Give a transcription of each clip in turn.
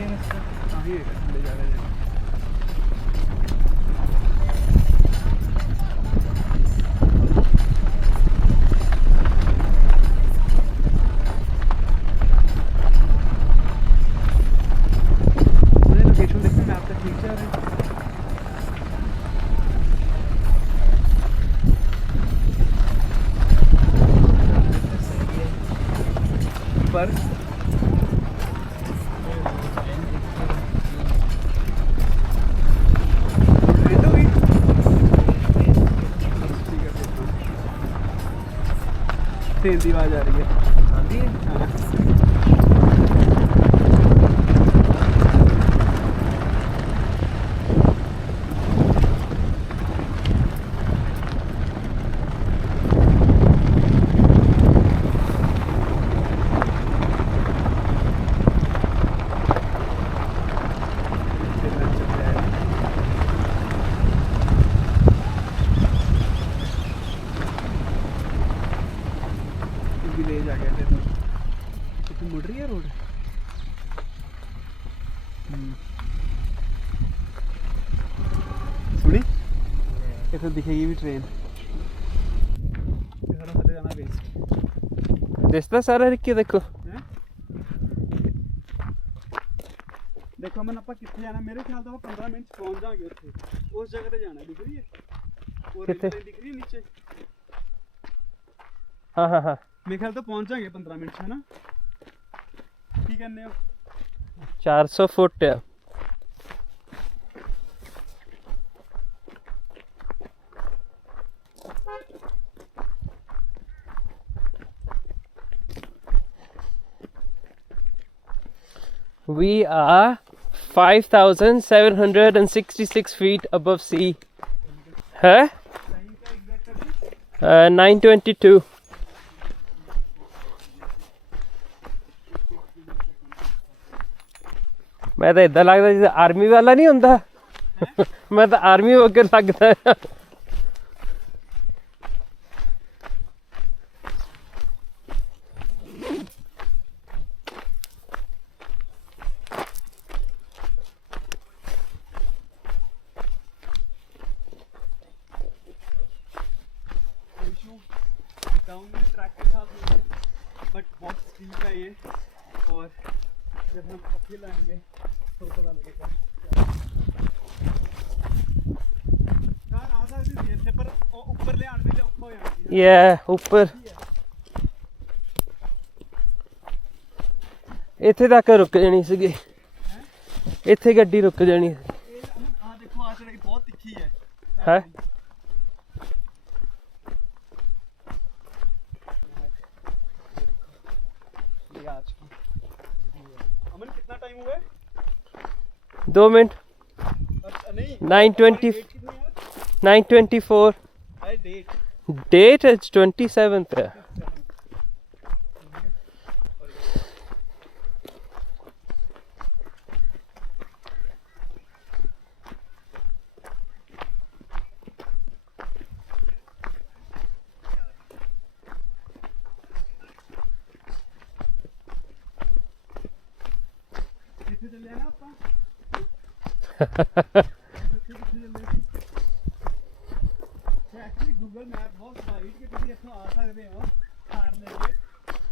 है रास्ता ही ले जा रहे हैं। लोकेशन देखते मैप तक ठीक जा रहे हैं पर ट्रेन की आवाज आ रही है आती है हाँ। विलेज आ गया थे तो मुड़ रही है रोड सुनी इतना दिखेगी भी ट्रेन थले जाना वेस्ट दिसदा सारा रिक्की देखो देखो मन आप कितने जाना मेरे ख्याल तो 15 मिनट पहुंच जाएंगे उत्थे उस जगह पे जाना दिख रही है और दिख रही है नीचे हाँ हाँ हाँ मेरे ख्याल तो पहुंच जाएंगे 15 मिनट है ना की कहने हो 400 फुट है We are 5,766 feet above sea. Huh? 922. मैं तो इदा लगता जिसे आर्मी वाला नहीं होंदा मैं तो आर्मी वगर लगता है डाउनहिल ट्रैक के साथ बट बहुत स्टीप है ये और जब हम अपहिल आएंगे तो पता लगेगा कार आधा भी से पर ऊपर ले आने में औखा हो जाती है ये ऊपर ਇੱਥੇ ਤੱਕ ਰੁਕ ਜਾਣੀ ਸੀਗੀ ਇੱਥੇ ਗੱਡੀ ਰੁਕ ਜਾਣੀ ਆ ਦੇਖੋ ਆ ਚੜਾਈ ਬਹੁਤ ਤਿੱਖੀ ਹੈ ਹੈ अमन कितना टाइम हुआ है 2 मिनट अच्छा नहीं 9:20 9:24 है डेट डेट इज 27th है गूगल मैप बहुत साइट के तुम इतना आ सकते हो कार लेके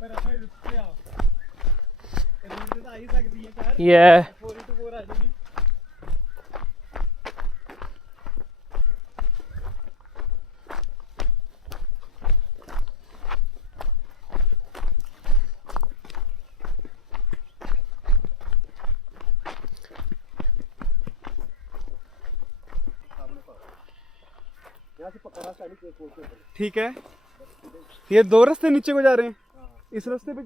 पर अपने रुक के आओ रोड पे तो आ ही सकती है कार 4x4 आ जाएगी ठीक है ये दो रास्ते नीचे को जा रहे हैं इस रास्ते पे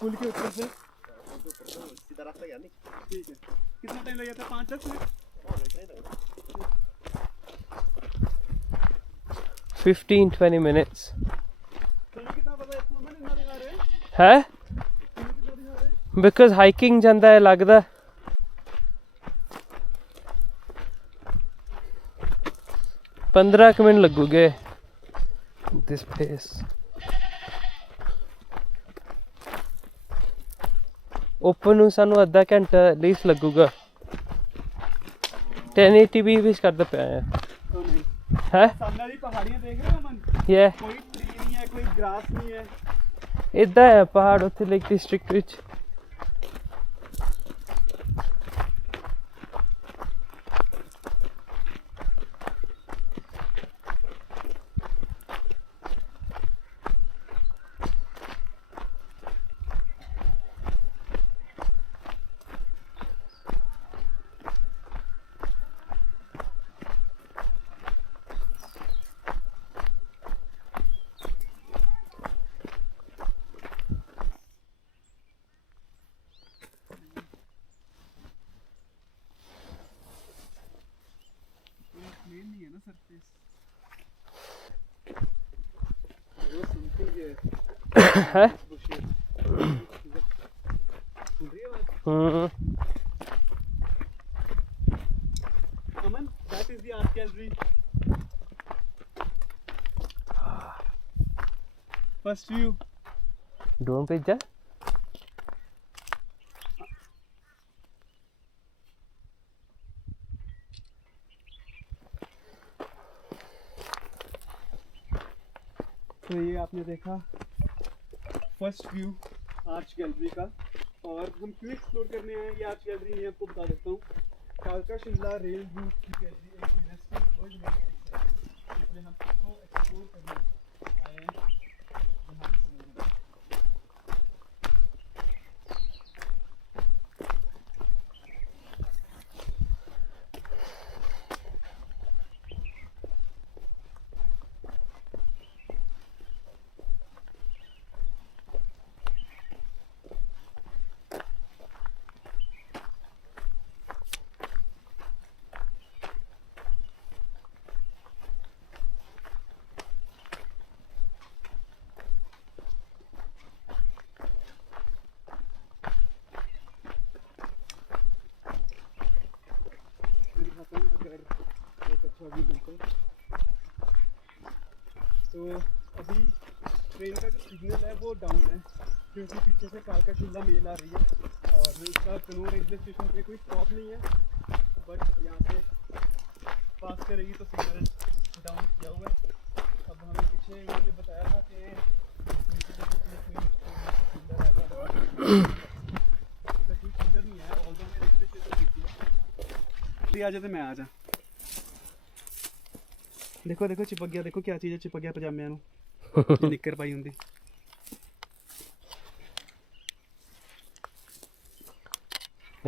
पुल के ऊपर से सीधा रास्ता गया नहीं ठीक है कितना टाइम लग जाता है 5-10 मिनट 15-20 minutes कितना पता है बिकॉज हाइकिंग जाता है लगता 15 मिनट लगूगे दिस प्लेस ਉੱਪਰ ਨੂੰ ਸਾਨੂੰ ਅੱਧਾ ਘੰਟਾ ਲੀਸ ਲੱਗੂਗਾ 1080p ਵੀ ਕਰਦਾ ਪਿਆ ਆ तो नहीं ਹੈ सामने वाली पहाड़ियाँ देख रहे हो अमन ਯੇ कोई ट्री नहीं है कोई ग्रास नहीं है ਇੱਦਾਂ ਹੈ ਪਹਾੜ ਉੱਥੇ ਲੇਕ ਡਿਸਟ੍ਰਿਕਟ ਵਿੱਚ प्लेन नहीं है ना सरफेस वो समथिंग है ਹੈ बुशियर सुन रही हो ਹੂੰ Aman that is the art gallery first view drone ਭੇਜਾ तो ये आपने देखा फर्स्ट व्यू आर्च गैलरी का और हम क्यों एक्सप्लोर करने आए ये आर्च गैलरी मैं आपको बता देता हूँ कालका शिमला रेल रूट की गैलरी एक यूनेस्को वर्ल्ड हेरिटेज है इसलिए हम इसको एक्सप्लोर करने आए हैं यहाँ से मिलने। अगर एक अच्छा व्यू मिलता है तो अभी ट्रेन का जो सिग्नल है वो डाउन है क्योंकि पीछे से कालका शिमला मेल आ रही है और इसका कनोह रेलवे स्टेशन पे कोई स्टॉप नहीं है बट यहाँ से पास करेगी तो सिग्नल डाउन किया हुआ है। अब हमें पीछे उन्होंने बताया था कि नीचे जगह पे कोई सिग्नल आएगा कोई सिग्नल नहीं है ऑल्दो में रेलवे स्टेशन दिखी है आ जा तो मैं आ जा देखो देखो चिपक गया देखो क्या चीज़ है चिपक गया पजामे निक्कर पाई होंगी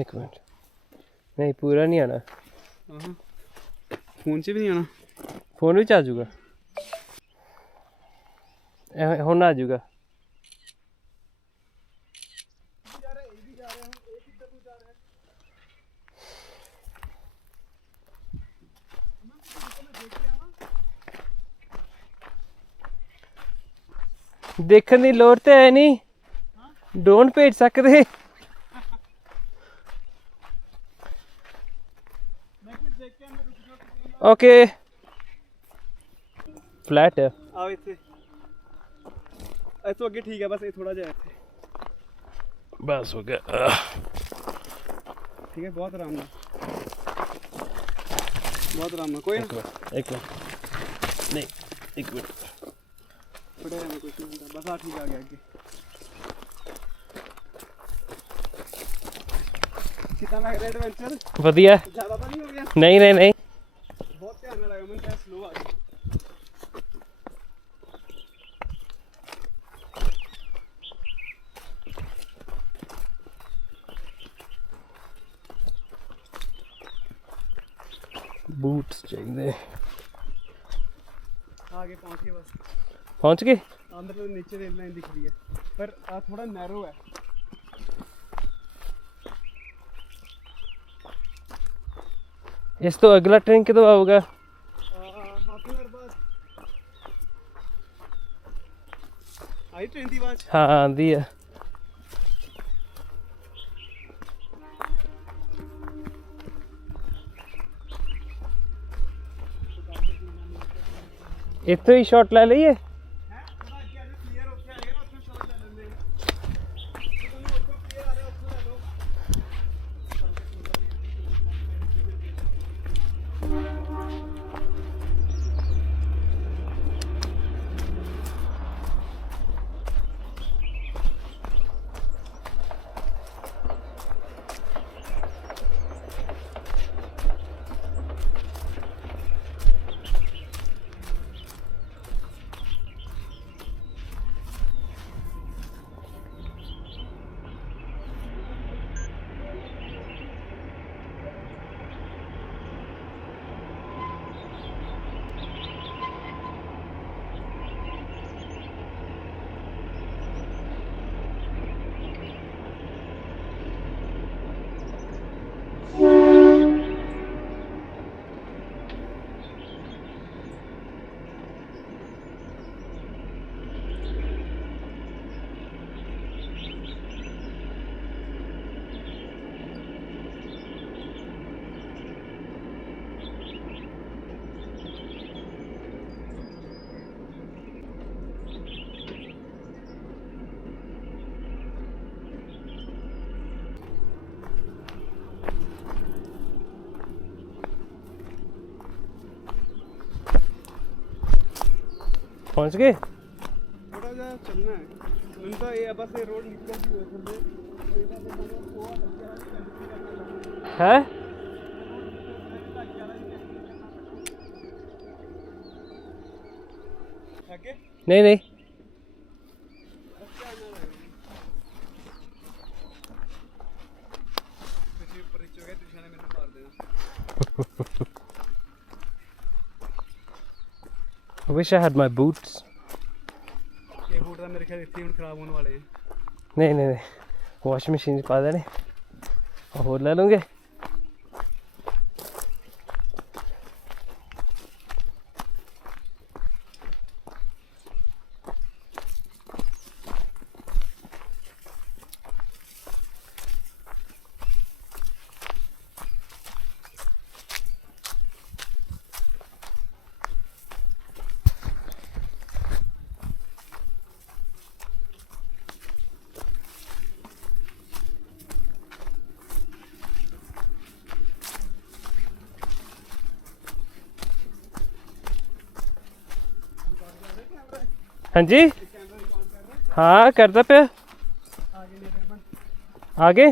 ਇੱਕ ਮਿੰਟ ਨਹੀਂ ਪੂਰਾ ਨਹੀਂ ਆਣਾ फोन से भी नहीं आना ਫੋਨ ਵਿੱਚ ਆ ਜਾਊਗਾ ਹੁਣ ਆ ਜਾਊਗਾ ਦੇਖਣ ਦੀ ਲੋੜ ਤੇ ਹੈ ਨਹੀਂ ਡਰੋਨ ਭੇਜ ਸਕਦੇ ਓਕੇ फ्लैट है आओ इतने तो अगे ठीक है बस ये थोड़ा जा इतने बस हो गया ठीक है बहुत आराम है कोई ना एक मिनट नहीं एक मिनट पड़े रहना कुछ नहीं होता बस ठीक आ गया आगे कितना लग रहा है एडवेंचर बढ़िया ज़्यादा तो नहीं हो गया नहीं नहीं नहीं बहुत ध्यान लगा मैं क्या स्लो आ गया बूट्स चाहिए आगे पहुंच गए बस पहुंच गए अंदर तो नीचे रेल लाइन दिख रही है पर थोड़ा नैरो है इस तो अगला ट्रेन कदों आऊगा हाफ एन आवर बाद आई ट्रेन दी आवाज हाँ आंदी है इतो ही शॉट ले लीए पहुंच गए? थोड़ा जा चलना है उनका, ये बस ये रोड निकल है। नहीं नहीं I wish I had my boots. ये बूट मेरे ख्याल इतने खराब होने वाले हैं। नहीं नहीं नहीं, वॉशिंग मशीन पा देने और ले लूँगे। हाँ जी, हाँ करता पे आगे।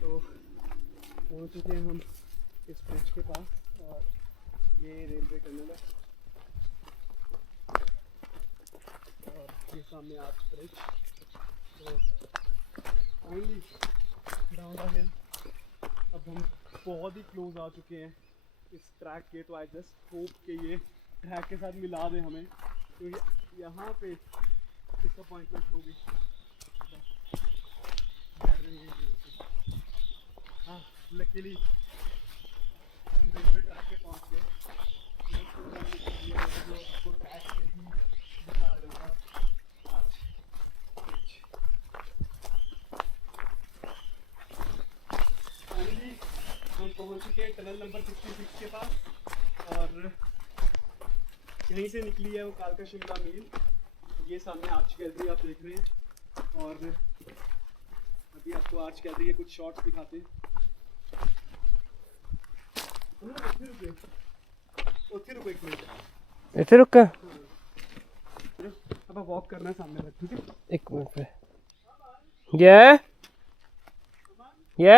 तो पहुंच चुके हैं हम इस ब्रिज के पास और ये रेलवे टनल है और ये सामने आर्च ब्रिज। तो फाइनली डाउन द हिल अब हम बहुत ही क्लोज आ चुके हैं इस ट्रैक के। तो आई जस्ट होप कि ये ट्रैक के साथ मिला दें हमें, क्योंकि यहाँ पे डिसअपॉइंटमेंट होगी। हाँ लकीली हम रेलवे ट्रैक पे पहुँच गए। आपको ट्रैक पे ही दिखा दूँगा आज। फाइनली हम पहुँच चुके हैं टनल नंबर 66 के पास और यहीं से निकली है वो कालका शिमला मील। ये सामने आर्च गैलरी आप देख रहे हैं और अभी आपको आर्च गैलरी के कुछ शॉट्स दिखाते हैं। इतने रुक कर अब वॉक करना है सामने तक, ठीक है? एक मिनट पे। ये